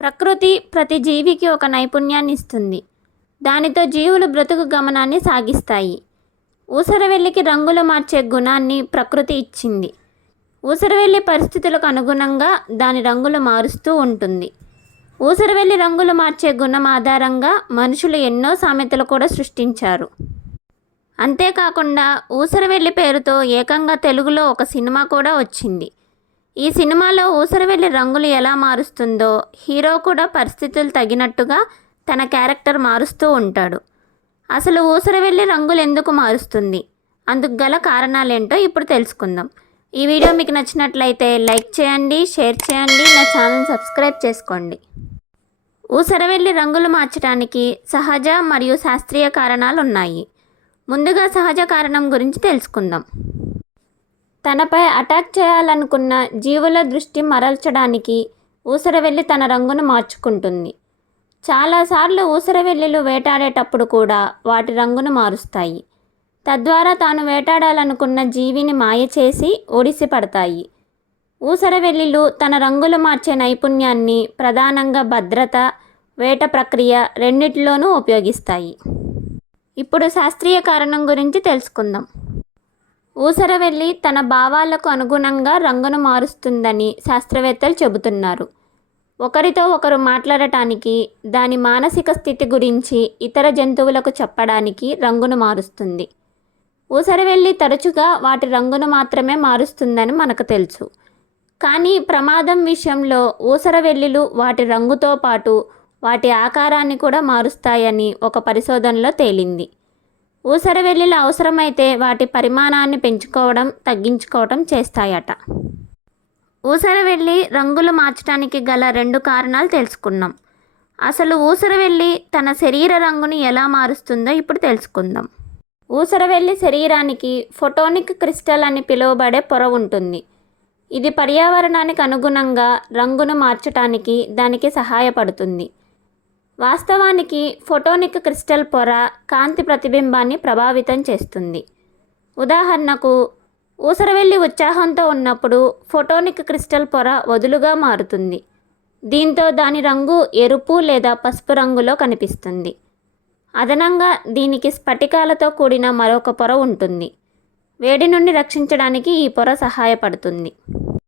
ప్రకృతి ప్రతి జీవికి ఒక నైపుణ్యాన్ని ఇస్తుంది. దానితో జీవులు బ్రతుకు గమనాన్ని సాగిస్తాయి. ఊసరవెల్లికి రంగులు మార్చే గుణాన్ని ప్రకృతి ఇచ్చింది. ఊసరవెల్లి పరిస్థితులకు అనుగుణంగా దాని రంగులు మారుస్తూ ఉంటుంది. ఊసరవెల్లి రంగులు మార్చే గుణం ఆధారంగా మనుషులు ఎన్నో సామెతలు కూడా సృష్టించారు. అంతేకాకుండా ఊసరవెల్లి పేరుతో ఏకంగా తెలుగులో ఒక సినిమా కూడా వచ్చింది. ఈ సినిమాలో ఊసరవెల్లి రంగులు ఎలా మారుస్తుందో హీరో కూడా పరిస్థితులు తగినట్టుగా తన క్యారెక్టర్ మారుస్తూ ఉంటాడు. అసలు ఊసరవెల్లి రంగులు ఎందుకు మారుస్తుంది, అందుకు గల కారణాలేంటో ఇప్పుడు తెలుసుకుందాం. ఈ వీడియో మీకు నచ్చినట్లయితే లైక్ చేయండి, షేర్ చేయండి, నా ఛానల్ సబ్స్క్రైబ్ చేసుకోండి. ఊసరవెల్లి రంగులు మార్చడానికి సహజ మరియు శాస్త్రీయ కారణాలు ఉన్నాయి. ముందుగా సహజ కారణం గురించి తెలుసుకుందాం. తనపై అటాక్ చేయాలనుకున్న జీవుల దృష్టి మరల్చడానికి ఊసరవెల్లి తన రంగును మార్చుకుంటుంది. చాలాసార్లు ఊసరవెల్లిలు వేటాడేటప్పుడు కూడా వాటి రంగును మారుస్తాయి. తద్వారా తాను వేటాడాలనుకున్న జీవిని మాయ చేసి ఒడిసి పడతాయి. ఊసరవెల్లిలు తన రంగులు మార్చే నైపుణ్యాన్ని ప్రధానంగా భద్రత, వేట ప్రక్రియ రెండిటిలోనూ ఉపయోగిస్తాయి. ఇప్పుడు శాస్త్రీయ కారణం గురించి తెలుసుకుందాం. ఊసరవెల్లి తన భావాలకు అనుగుణంగా రంగును మారుస్తుందని శాస్త్రవేత్తలు చెబుతున్నారు. ఒకరితో ఒకరు మాట్లాడటానికి, దాని మానసిక స్థితి గురించి ఇతర జంతువులకు చెప్పడానికి రంగును మారుస్తుంది. ఊసరవెల్లి తరచుగా వాటి రంగును మాత్రమే మారుస్తుందని మనకు తెలుసు. కానీ ప్రమాదం విషయంలో ఊసరవెల్లిలు వాటి రంగుతో పాటు వాటి ఆకారాన్ని కూడా మారుస్తాయని ఒక పరిశోధనలో తేలింది. ఊసరవెల్లిలు అవసరమైతే వాటి పరిమాణాన్ని పెంచుకోవడం, తగ్గించుకోవడం చేస్తాయట. ఊసరవెల్లి రంగులు మార్చడానికి గల 2 కారణాలు తెలుసుకున్నాం. అసలు ఊసరవెల్లి తన శరీర రంగుని ఎలా మారుస్తుందో ఇప్పుడు తెలుసుకుందాం. ఊసరవెల్లి శరీరానికి ఫోటోనిక్ క్రిస్టల్ అని పిలువబడే పొర ఉంటుంది. ఇది పర్యావరణానికి అనుగుణంగా రంగును మార్చడానికి దానికి సహాయపడుతుంది. వాస్తవానికి ఫోటోనిక్ క్రిస్టల్ పొర కాంతి ప్రతిబింబాన్ని ప్రభావితం చేస్తుంది. ఉదాహరణకు, ఊసరవెల్లి ఉత్సాహంతో ఉన్నప్పుడు ఫోటోనిక్ క్రిస్టల్ పొర వదులుగా మారుతుంది. దీంతో దాని రంగు ఎరుపు లేదా పసుపు రంగులో కనిపిస్తుంది. అదనంగా దీనికి స్ఫటికాలతో కూడిన మరొక పొర ఉంటుంది. వేడి నుండి రక్షించడానికి ఈ పొర సహాయపడుతుంది.